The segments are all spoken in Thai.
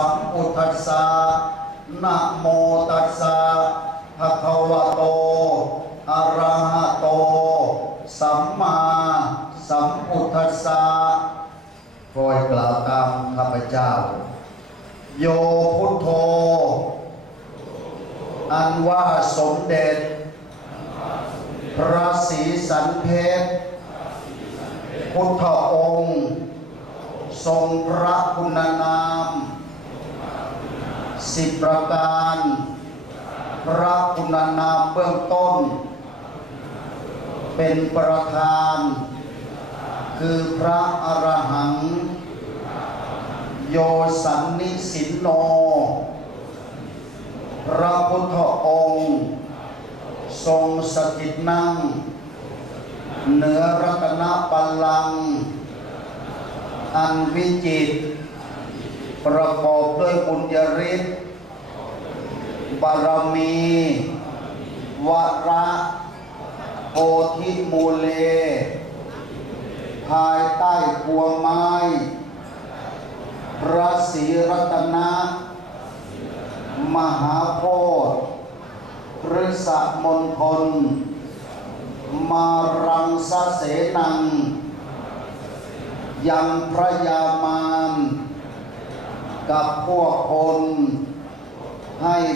สัมพุทธัสสะนะโมตัสสะภะคะวะโต อะระหะโต สัมมาสัมพุทธัสสะโปรดกล่าวตามข้าพเจ้า โยพุทโธ อันว่าสมเด็จ พระศรีสันเพชรพุทธองค์ ทรงพระคุณนาม สิบประการ พระคุณนามเบื้องต้น เป็นประธาน คือพระอรหัง โยสันนิสินโน พระพุทธองค์ ทรงสถิตนั่ง เหนือรัตนบัลลังก์อันวิจิตรประกอบด้วยบุญญาฤทธิ์ บารมีวระโพธิมูเล ภายใต้พวงไม้ พระศรีรัตนะ มหาโพธิ์ฤษมณฑลมารังสะเสนัง ยังพระยามานกับพวกคน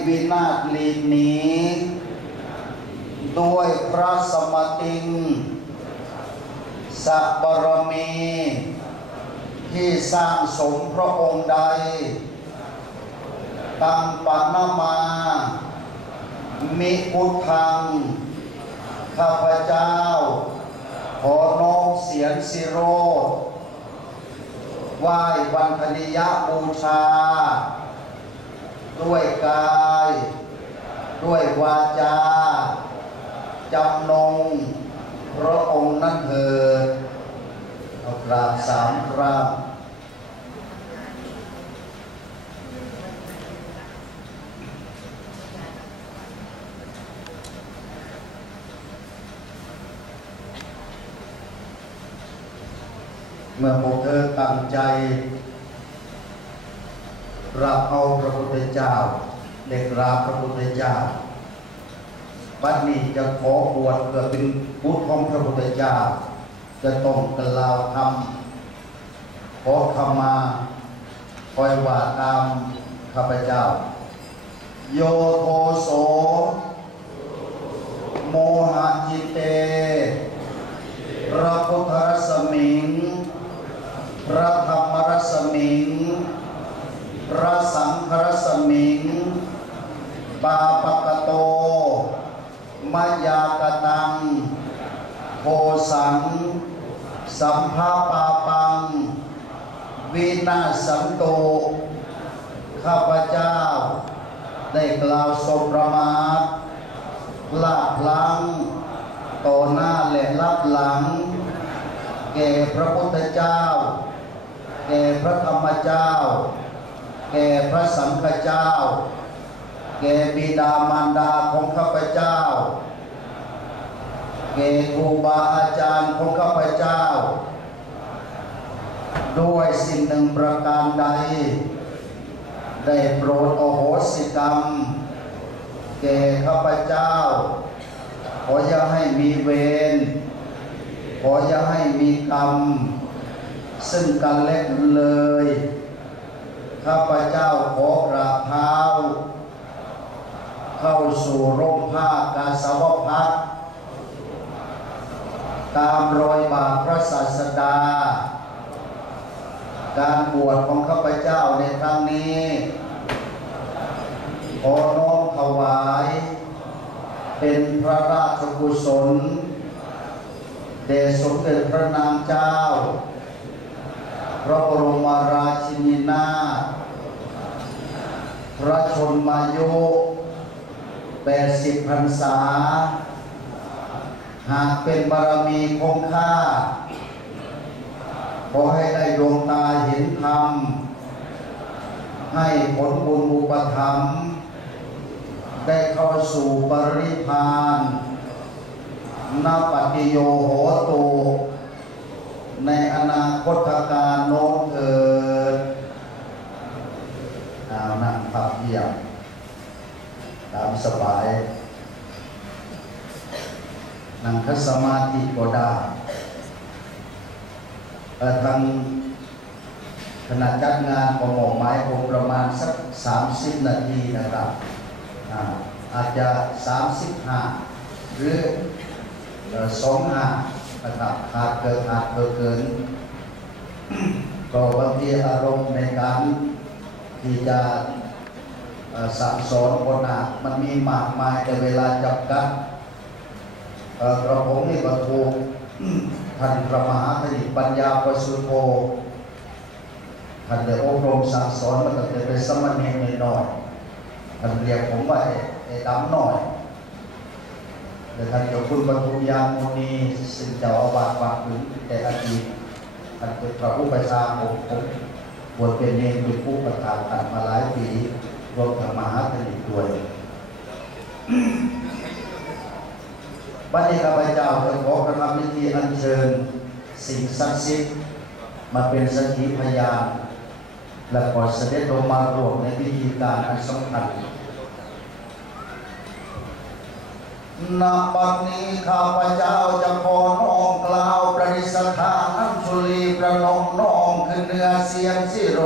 วินาศลีกหนีด้วยพระสมติงสับรมี ที่สร้างสมพระองค์ใด ตังปันมา มิพุทธัง ข้าพเจ้า ขอน้อมเสียงสิโรธไหว้วันคณิยบูชา ด้วยกาย ด้วยวาจาจำนงพระองค์นั้นเถิดเอากราบสามครั้งเมื่อพวกเธอตั้งใจรับเอาพระพุทธเจ้า เด็กราบพระพุทธเจ้าบัดนี้จะขอบวชเพื่อเป็นบุตรของพระพุทธเจ้า จะต้องกล่าวคำขอขมาคอยว่าตามข้าพเจ้า โยโทโส โมหะจิเต พระพุทธรัศมิง พระธรรมรัศมิง พระสังฆรัศมิง ปาปกโตมายากตังโพสัง สัมภาปาปัง วินาศสันโต ข้าพเจ้า ได้กล่าวสมประมาทลาบลัง ต่อหน้าและรับหลัง แก่พระพุทธเจ้า แก่พระธรรมเจ้า แก่พระสังฆเจ้า แก่บิดามารดาของข้าพเจ้า แก่ครูบาอาจารย์ของข้าพเจ้า ด้วยสิ่งหนึ่งประการใด ได้โปรดโอโหสิกรรม แก่ข้าพเจ้า ขออย่าให้มีเวร ขออย่าให้มีกรรม ซึ่งกันและกันเลย ข้าพเจ้าขอกราบเท้า เข้าสู่ร่มผ้ากาสาวพัดตามรอยบาทพระศาสดา การบวชของข้าพเจ้าในครั้งนี้ขอน้อมถวาย เป็นพระราชกุศลแด่สมเด็จพระนางเจ้า พระบรมราชินีนาถพระชนมายุ 80พรรษา หากเป็นบารมีคงค่า ขอให้ได้ดวงตาเห็นธรรม ให้ผลบุญอุปถัมภ์ได้เข้าสู่ปริพานนาปฏิโยโหตุในอนาคตการโน้นเถิดเอานั่งพับเพียบ ตามสบาย นั่งคัสมาธิก็ได้เอ่อทางขณะจัดงานของหมอกไม้คงประมาณสัก 30 นาทีนะครับอาอาจจะ 35 หรือเอ่อสองห้านะครับขาดเกินขาดเกินเกินก็บางทีอารมณ์ในการที่จะ สั่งสอนคนอะมันมีมากมายแต่เวลาจำกัดกระผมนี่ก็ถูกท่านพระมหาธนิปัญญาปสุโธท่านได้อบรมสั่งสอนมาตั้งแต่เป็นสมณเณรน้อยท่านเรียกผมว่าไอ้ไอ้ดำหน้อยแต่ท่านเจ้าคุณปทุมยามุนีซึ่งเจ้าอาวาสวัดถึงแต่อดีตท่านเป็นพระอุปชฌาย์ผมผมบวชเป็นเนรเป็นผู้ประกาศท่านมาหลายปี รวมทั้งมหาธนิด้วยบัดนี้ข้าพเจ้าจะขอกระทำพิธีอัญเชิญสิ่งศักดิ์สิทธิ์มาเป็นสักขีพยานและขอเสด็จลงมารวมในพิธีการอันสำคัญณบัดนี้ข้าพเจ้าจะขอน้อมกล่าวประดิษฐานน้ำชุลีประนมน้อมขึ้นเนื้อเสียงสิโร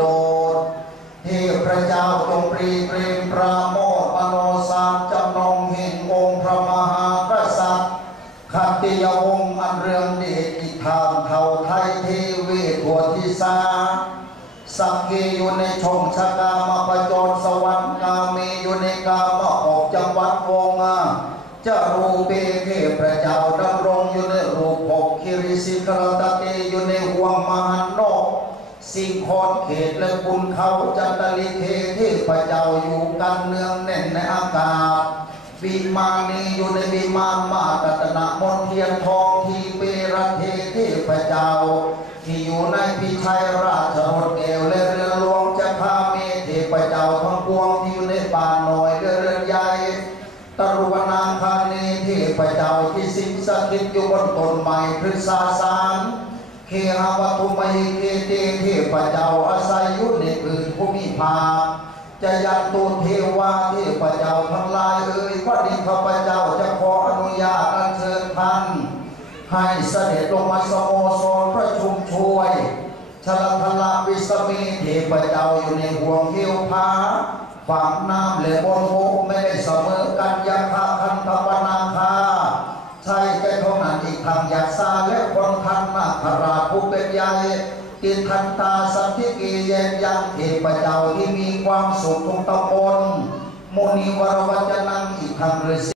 ระเจ้าจงปรีเปรมปราโมทมโนสารจำนงเห็นองค์พระมหากษัตริย์ขัตติยวงศ์อันเรืองเดชอิทามเท่าไทยเทวีทั่วทิศาสักเกอยู่ในช่องชะกามาประจรสวรรค์กาเมอยู่ในกามาออกจังหวัดวงอาจะรูเบเทพระเจ้าดำรงอยู่ในรูปภพคิริสิกรตะเตอยู่ในห่วงมหันโนก สิ่งคอนเขตและคุณเขาจันตลิเทเทพเจ้าอยู่กันเนืองแน่นในอากาศวิมานีอยู่ในวิมานมาตตนะมนเทียนทองทีเปรเทเทพเจ้า ที่อยู่ในพิชัยราชรถเอวและเรือหลวงจะพาเมเทพเจ้าทั้งปวงที่อยู่ในป่าน้อยและเรือนใหญ่ตรุวนางคานีเทพเจ้าที่สิงสถิตอยู่บนต้นไม้พฤกษาสาร เคหาวัตุมหิเกเตเทพเจ้าอาศัยอยู่ในพื้นภูมิภาคจะยันตูนเทวาเทพเจ้าทั้งหลายเอ่ยพระดิข้าพเจ้าจะขออนุญาตอัญเชิญท่านให้เสด็จลงมาสโมสรประชุมช่วยชลทลาวิสมีเทพเจ้าอยู่ในห่วงเหี่ยวผาฝั่งน้ำและบนโมไม่ได้เสมอกันยาคาคันธปนาคาใช่แต่เท่านั้นอีกทางยา พระราชผู้เป็นใหญ่ติทันตาสันทิกีเย็นยังเทพเจ้าที่มีความสุขทุกตำบลมุนีวรวัจนังอีกทางฤาษี